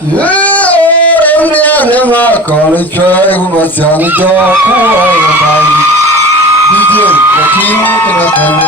Never call it joy, who was young, joy, who I am. DJ, the king of the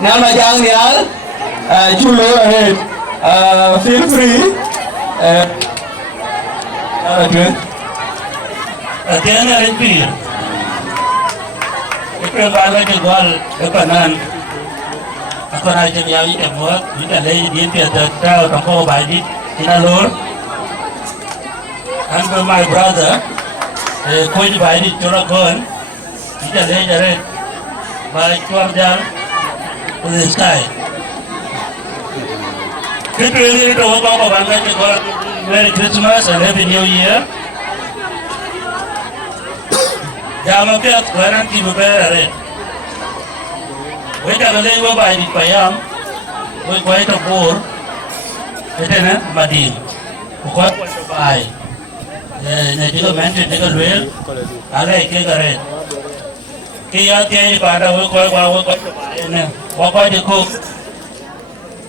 Nama Jang Nial, Chulo ahead. Feel free. Tiada lebih. Itu kalau jual ekonan, ekonan jadi yang buat, kita lagi dia tiada tahu tentang bayi ina lor. And my brother, kau bayi curang kon, kita lagi jadi bayi keluarga. To the sky. Kita ini itu apa bangga juga. Merry Christmas and Happy New Year. Jangan kita garanti beberapa. Kita kalau kita bayar di payam, kita itu bor, itu na madin. Kita itu bayar. Nanti juga mantu juga luar. Ada ikan karet. Kia tiada pada kita itu bayar na. Why the cook?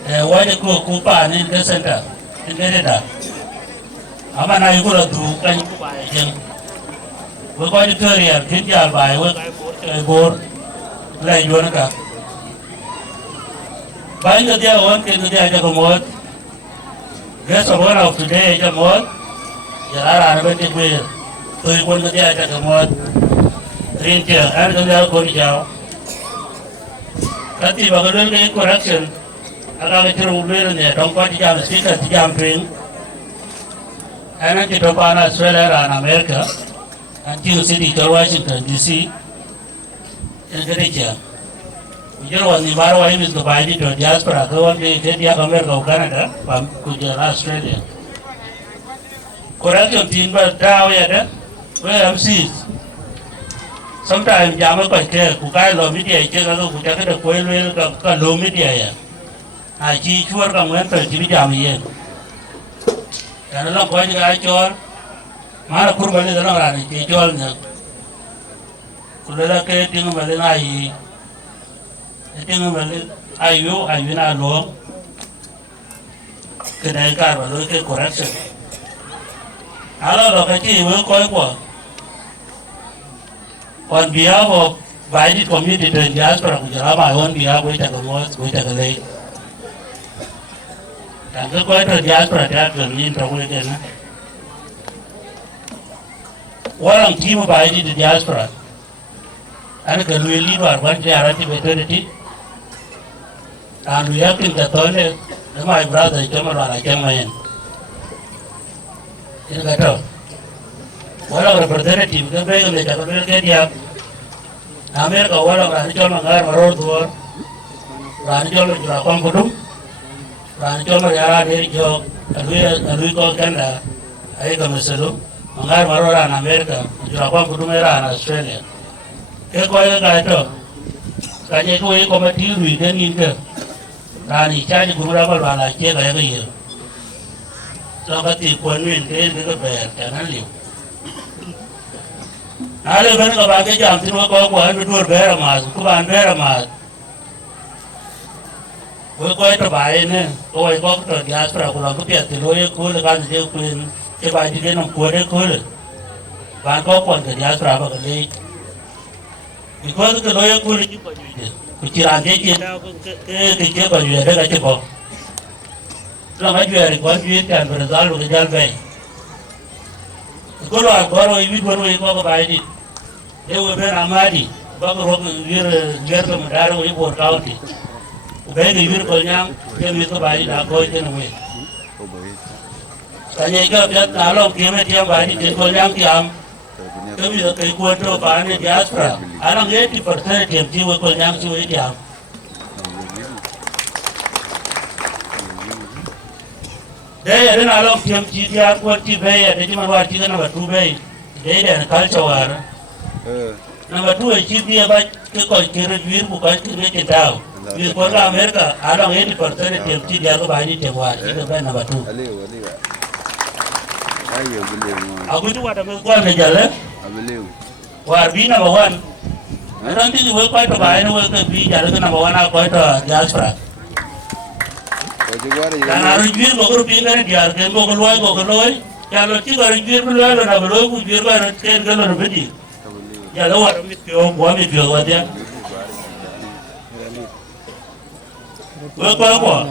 Why the cook? Kupa ni the center. Ini dah. Ama na yuko tu kan yuko bayar jeng. Why the career? Kita bayar. Why bor? Lain jual nak. Bayar dia orang kita dia aja kemud. Guess one of today aja kemud. Jalan ada banyak ber. Tu pun dia aja kemud. Rinci. Ada dia kau jauh. Tapi bagaimana dengan correction? Agak kecil ubah ni, dongkot jam speaker jam pring. Anak kita pana Australia dan Amerika, anti City ke Washington DC. Yang ketiga, Ujung ni baru ini itu bayi itu diaspora, kawan dia Amerika Canada, kuja Australia. Correction timber tahu ya dah, MCs. Sometimes jamu kau ke, kukai lo media je kalau kuja kita kau lo lo media ya. chi chuột cả nguyên tới chỉ giảm yên cái nó coi như cái chôn mà nó cũng phải nó là chỉ chôn nữa cũng là cái tiếng mà lên ai tiếng mà lên ai yêu na luôn cái này cả và đối cái correction alo cái gì mới coi qua on behalf of Vaidit community to diaspora Gujarat, I on behalf of the lake. And the quite a diaspora that will mean to wait in. One team of Vaidit the diaspora. And can we leave our one charity maternity? And we have in the toilet, my brother, Jamara, came in. In the top. One of the representatives, the big and the capital get Amerika wala rani chol mangar maror duor rani chol jurakon kudum rani chol yara deri jo alui ko kanda ay kamiselu mangar maror ran Amerika jurakon kudum era ran Australia ke ko ay ka to kaje ko ay komati rui den inke rani chaji gumra bal wala che ga ye so ka ti ko nin ke ko ber kana liu Nale ben ka bagay jam tin ko an dur bera mas ko ban bera mas ko ito bae ne ko to diaspora ko lang ko pia ti loye ko le kan je ko ke ba di gen ko de ko le ban ko ke diaspora ba le because ke loye ko le ko ju ko ti ran de je ke ko ju de ga che ko la ma ju ri ko ju kan ba dal lo jal be ko lo agora o ibi boro ko ba di eu ben amadi ba ko wir ko madaro o ibo county o be ni wir ko nyam ke mi ko ba di da ko te no we tanya ga ya ta lo ke me tiam ba di ke ko nyam ti am ke mi ko ko to ba ni diaspora alang 80% tiam ti ko nyam ti we tiam Daya dan alam tiam dia kuat ti bay ada cuma war tiga nama tu bay daya dan culture war nama tu dia ba ke ko kira juir bukan kira kita juir ko Amerika alam 80% tiam dia ko bani tiam war tiga bay nama tu aku tu ada ko na jala war bi nama wan nanti tu ko to bay no ko bi jala nama wan ko to diaspora Dan harus jual gogor pinggir dia, kan gogor loy. Kalau tiga orang jual loy, lo nak loy, jual loy, kan kalau lo beli. Ya lo orang itu, buat itu buat dia. Kau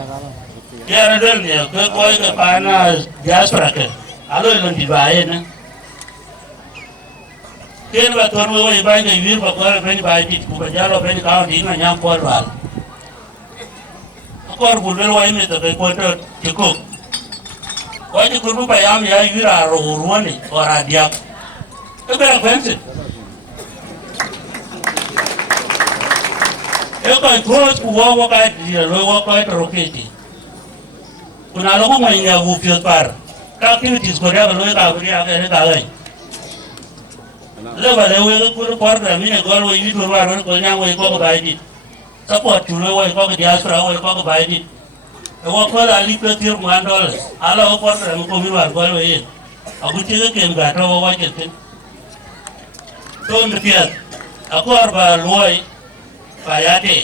dia ada ni, kau ke panas diaspora ke, alo yang dibayar na. Kan waktu orang mau bayar ke jual, bakal beli bayar di kubur jalo, beli kau di mana yang kuat. Kor bulbel wa ime to ko to tiko wa ji kurbu bayam ya yura ro ruwani ora dia e bera fense e ko cross ku wa ka dia lo wa ka to roketi kuna lo ko mai nya bu fios par ka activities ko ya lo ka bri aka ka gai le ba le we ko por da mi ne gol we wi to wa ko nya we ko ba di support tu lo ko diaspora ko ba di ko ko la li pe tir $1 ala ko ko mi war ko we aku tiga ke ga to wa ke tin to mi tiat aku arba loy pa ya de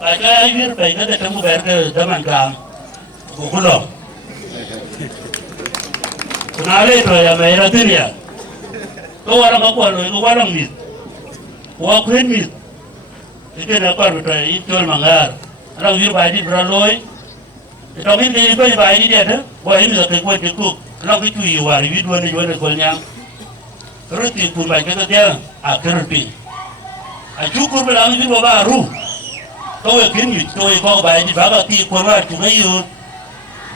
pa ga yir pe ga de tamu ber ke zaman kam ko lo kunale to ya me ra tin ya to wala ko lo ko wala mi wa ko mi itu nak kau betul itu mangar. Orang jujur bayi beraloi. Tapi ini bayi bayi dia tu, bayi ini tak kuat cukup. Orang itu iwar, itu dua ni kolnyang. Terus tipu bayi kita dia akhir pi. Cukup belang itu baru. Kau kini, kau bayi di bagai tipu baru tu bayi.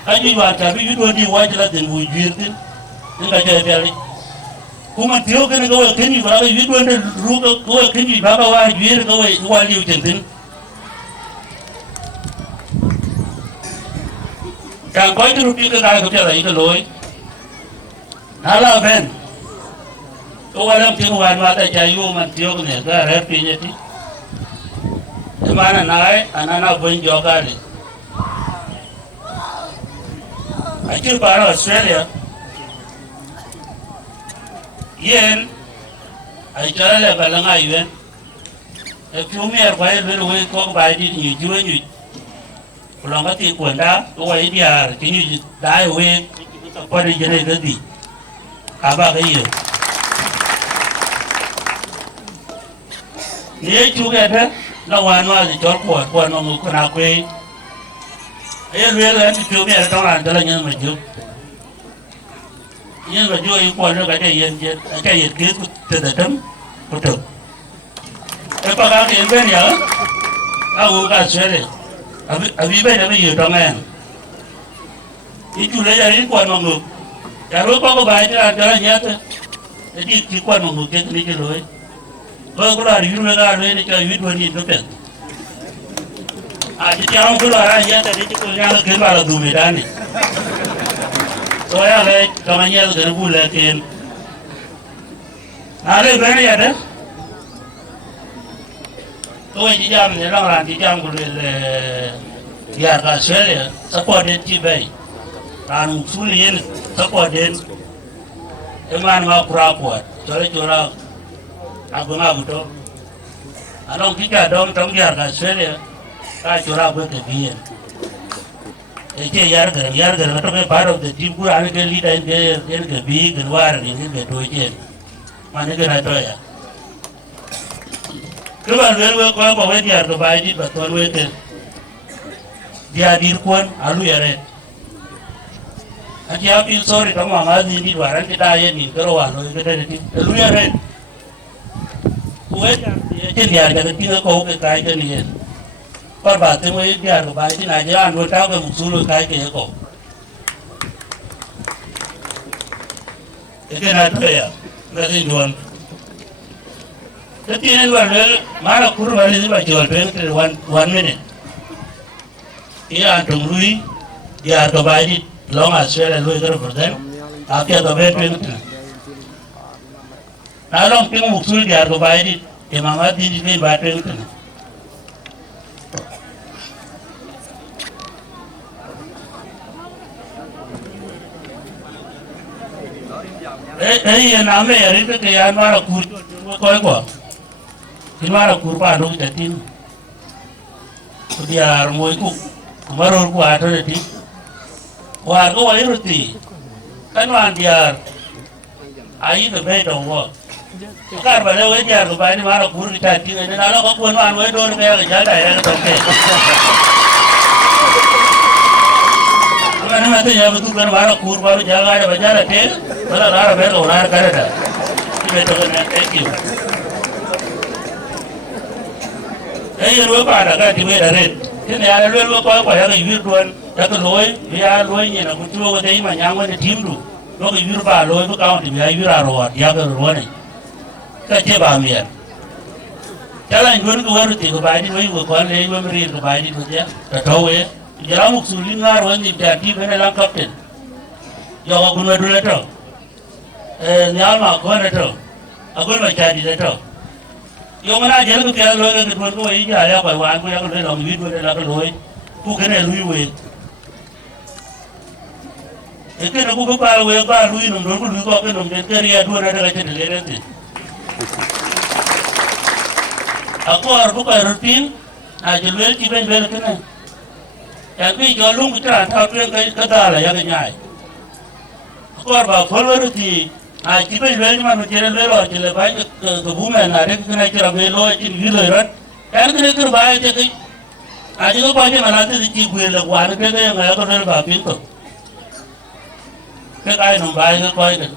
Aje iwar tapi itu dua ni wajib dan wujud tu. Ini kerja dia. Kuma tiyo kene ko keni ba ga yido ne ruga ko keni ba ba wa yir ko wa liu tentin kan ko itu rupi ka ga ko tela ito loy hala ben ko wala tin wa ma ta jayu man tiyo ne ga re pi ne ti mana nai anana bon jogale Achieve para Australia. Yen, I tell a balanga even. A few mere while little way come by it, you do it. Kulangati Kwenda, go idea, can you die away? What is your lady? About a year. Near together, no one was the job for one of Mukunakwe. I really have to feel me at all. I'm telling you, with you. You know, you want to get a yen, I can't get to the dump. Put up. If I got in Benya, I will get ready. Have you been a year, man? If you lay in one of I will go by it and tell you. The deep one who get me away. Well, are you ready to eat when you look at? I can't go around yet and it will never give out of Dumidani. So I like coming here to the bullet in. Are they very at it? So when you jam the long run, you jam with the Australia, supported Tibet. And fully in supported a man of Crawford. So let you out. Agunaguto. I don't think I don't come here to Australia. I should have with the beer. Yarga, part of the team who are leader in the big and wire in the Toy. Manigan Atoya. You are very welcome when you are provided, but one way the Adirquan, Aluya. And you have been sorry to Mamma, indeed, warranted iron in Karawan, Aluya Red. When they are going to go to Kaitan again. But the way they are providing Nigeria and without a Musulu Kaiko. Again, I tell you, nothing one. The thing is, Mara Kurva is about your 1 minute. Here are to Louis, they are provided long as well as we go for them. After the bed, I don't think Musul are provided. The Mama did me by Trenton. Hey, and I'm a little bit of a good in Mara Kurpa, look at him. They are more cook, Maro Quadrati. Or go everything. Can one dear? I eat a bed of work. You can't buy the way they are to buy the Mara Kurita, and I don't know one way to get a Jada. I think you have to go to Mara Kurpa, Jala, Bajara tail, but a lot of it or our Canada. Thank you. Hey, look at I got to wait a rate. Then they are a little bit of a youth one, that the lawyer, we are lawing in a good over the Ima Yang when the team do. Look at you by Loy County, we are Yura, Yaga running. Kajaba Mir. Tell I'm going to go to take a bite away with one lady when we provide it with them. The tower, Yaramuk Sulina, when they are deep and a captain. You're going to do letter. And the Alma Conator. I'm going to charge letter. You're going to get a lawyer that will go in. I have a one way on you with another lawyer. Who can I live with? It can go by way of Louis and don't look up and carry a do another letter. Aku buka rutin, jual cipen bel kena. Tapi jualung kita tahu yang kata lah yang nyai. Aku bawa follower rutin, cipen bel mana macam bel, jadi banyak kebumen ada kena kira bel, jadi hiluran. Kan kena kira banyak jadi. Aja tu banyak mana tu cipen bel, warna kena yang ada tu bel bapin tu. Kekai nombor kau itu.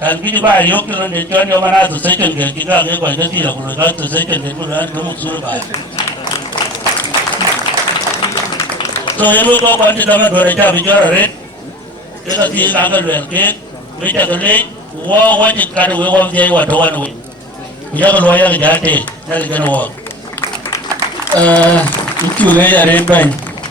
And we buy Yoke and the John Yamana to second get it out by the deal of regard to second and put on the Survive. So you will go on to the Madura Javi Jarret. Let us see Uncle Welke, which at the lake, war what it got away one day, what one way. We have a lawyer, that is going to work. If you lay a red bank.